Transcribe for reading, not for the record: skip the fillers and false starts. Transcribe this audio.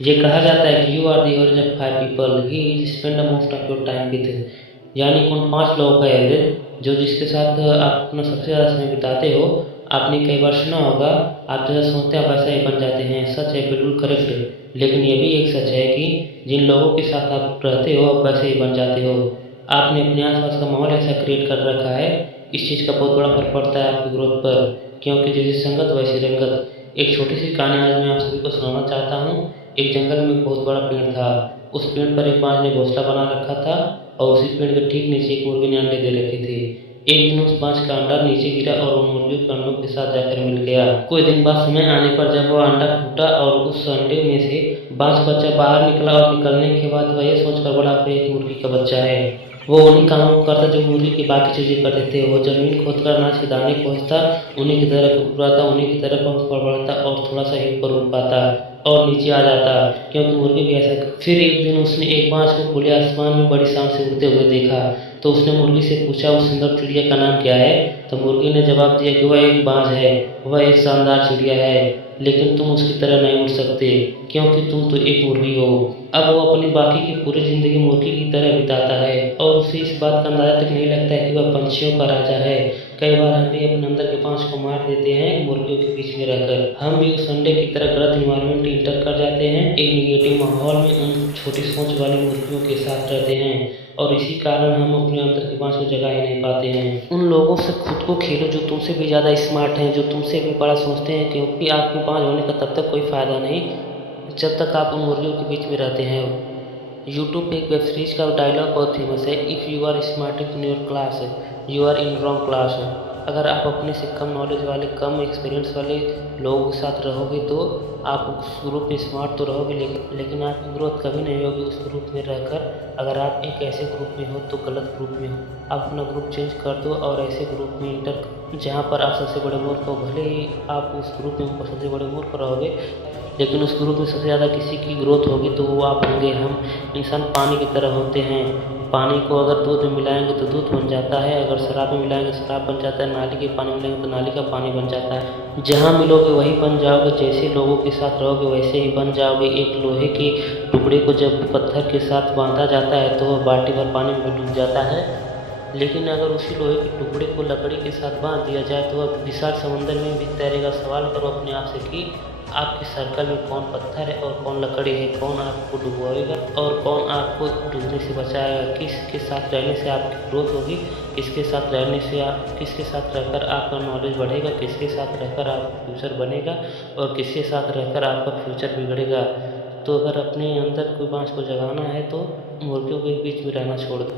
ये कहा जाता है कि you are the average of 5 people he spend the most of your time with, यानी कि उन 5 लोगों का एवरेज जो जिसके साथ आप अपना सबसे ज़्यादा समय बिताते हो। आपने कई बार सुना होगा, आप जैसा सोचते हैं वैसा ही बन जाते हैं। सच है, बिल्कुल करेक्ट है। लेकिन ये भी एक सच है कि जिन लोगों के साथ आप रहते हो आप वैसे ही बन जाते हो। आपने अपने आसपास का माहौल ऐसा क्रिएट कर रखा है, इस चीज़ का बहुत बड़ा फर्क पड़ता है आपकी ग्रोथ पर, क्योंकि जैसी संगत वैसी रंगत। एक छोटी सी कहानी आज मैं आप सभी को सुनाना चाहता हूँ। एक जंगल में एक बहुत बड़ा पेड़ था। उस पेड़ पर एक बाज ने घोंसला बना रखा था और उसी पेड़ के ठीक नीचे एक मुर्गी ने अंडे दे रखे थे। एक दिन उस बाज का अंडा नीचे गिरा और उन मुर्गियों के अंडों के साथ जाकर मिल गया। कुछ दिन बाद समय आने पर जब वह अंडा फूटा और उस अंडे में से बाज बच्चा बाहर निकला और निकलने के बाद वह ये सोचकर बड़ा कि एक मुर्गी का बच्चा है। वो उन्हीं कामों को करता जो मुर्गी की बाकी चीज़ें करते थे। वो जमीन खोदकर अनाज के दाने खोजता, उन्हीं की तरह कुकराता, उन्हीं की तरह पंख फड़फड़ाता और थोड़ा सा ही ऊपर उड़ पाता और नीचे आ जाता, क्योंकि मुर्गी भी ऐसा। फिर एक दिन उसने एक बाज को खुले आसमान में बड़ी शान से उड़ते हुए देखा। तो उसने मुर्गी से पूछा, उस सुंदर चिड़िया का नाम क्या है? तो मुर्गी ने जवाब दिया कि वह एक बाज है, वह एक शानदार चिड़िया है, लेकिन तुम उसकी तरह नहीं उड़ सकते क्योंकि तुम तो एक मुर्गी हो। अब वो अपनी बाकी की पूरी जिंदगी मुर्गी की तरह बिताता है और उसे इस बात का अंदाजा तक नहीं लगता है कि वह पंछियों का राजा है। कई बार हम भी अपने अंदर के पांच को मार देते हैं मुर्गियों के बीच में रहकर। हम भी उस अंडे की तरह गलत इन्वायरमेंट इंटर कर जाते हैं, एक निगेटिव माहौल में उन छोटी सोच वाली मुर्गियों के साथ रहते हैं और इसी कारण हम अपने अंदर के पांच को जगा ही नहीं पाते हैं। उन लोगों से खुद को खेलो जो तुमसे भी ज़्यादा स्मार्ट हैं, जो तुमसे भी बड़ा सोचते हैं, क्योंकि आपके पांच होने का तब तक कोई फ़ायदा नहीं जब तक आप उन मुर्गियों के बीच में रहते हैं। यूट्यूब पे एक वेब सीरीज का डायलॉग बहुत फेमस है, if you are smart in your class you are in wrong class. अगर आप अपने से कम नॉलेज वाले, कम एक्सपीरियंस वाले लोगों के साथ रहोगे तो आप उस ग्रुप में स्मार्ट तो रहोगे, लेकिन आपकी ग्रोथ कभी नहीं होगी उस ग्रुप में रहकर। अगर आप एक ऐसे ग्रुप में हो तो गलत ग्रुप में हो, आप अपना ग्रुप चेंज कर दो और ऐसे ग्रुप में इंटर जहाँ पर आप सबसे बड़े मूर्ख हो। भले ही आप उस ग्रुप में सबसे बड़े मूर्ख रहोगे, लेकिन उस ग्रुप में सबसे ज़्यादा किसी की ग्रोथ होगी तो वो आप होंगे। हम इंसान पानी की तरह होते हैं। पानी को अगर दूध में मिलाएंगे तो दूध बन जाता है, अगर शराब में मिलाएंगे शराब बन जाता है, नाली के पानी मिलाएंगे तो नाली का पानी बन जाता है। जहाँ मिलोगे वही बन जाओगे, जैसे लोगों के साथ रहोगे वैसे ही बन जाओगे। एक लोहे के टुकड़े को जब पत्थर के साथ बांधा जाता है तो वह बाल्टी भर पानी में डूब जाता है, लेकिन अगर उसी लोहे के टुकड़े को लकड़ी के साथ बांध दिया जाए तो वह विशाल समंदर में भी तैरेगा। सवाल करो अपने आप से कि आपके सर्कल में कौन पत्थर है और कौन लकड़ी है, कौन आपको डुबोएगा और कौन आपको डूबने से बचाएगा। किसके साथ रहने से आपकी ग्रोथ होगी, किसके साथ रहने से किसके साथ रहकर आपका नॉलेज बढ़ेगा, किसके साथ रहकर आपका फ्यूचर बनेगा और किसके साथ रहकर आपका फ्यूचर बिगड़ेगा। तो अगर अपने अंदर कोई बाँस को जगाना है तो मुर्गियों के बीच में रहना छोड़ दो।